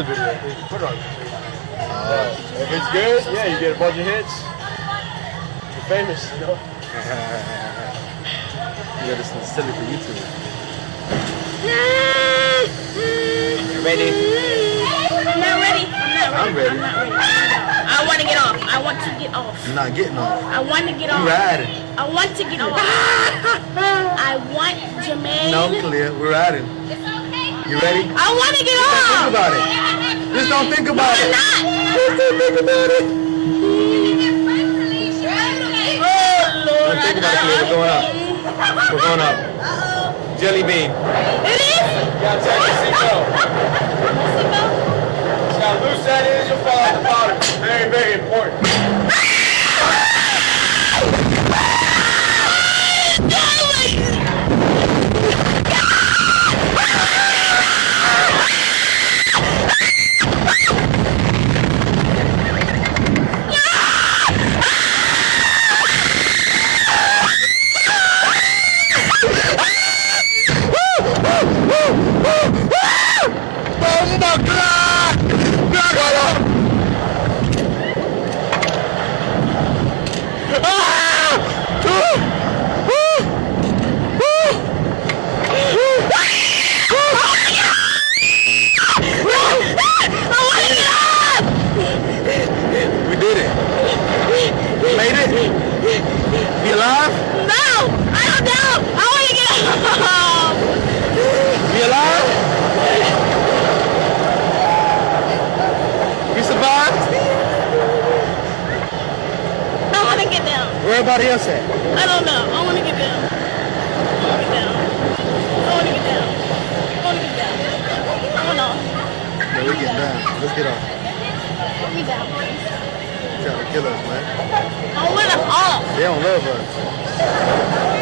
Put it on. If it's good, yeah, you get a bunch of hits. You're famous, you know. You got this silly for YouTube. You ready? I'm not ready. I'm ready. I want to get off. I want to get off. You're not getting off. I want to get off. You riding. I want to get off. I want Jermaine. No, clear. We're riding. You ready? I want to get off. Think about it. Just don't think about it. I'm not. Just don't think about it. Oh, Lord. Don't think about it, Clear. We're going up. We're going up. Jelly bean. It is? You gotta take your seatbelt. See how loose that is? You'll fall at the bottom. Very, very important. Bomboclaat! We did it. We made it. We alive? No, I don't know. I want to get off. We alive? We survived? I want to get down. Where everybody else at? I don't know. I want to get down. I want to get down. I want to get down. I want to get down. I want off. Yeah, we getting down. Let's get off. Let me down. Trying to kill us, man. I want off. They don't love us.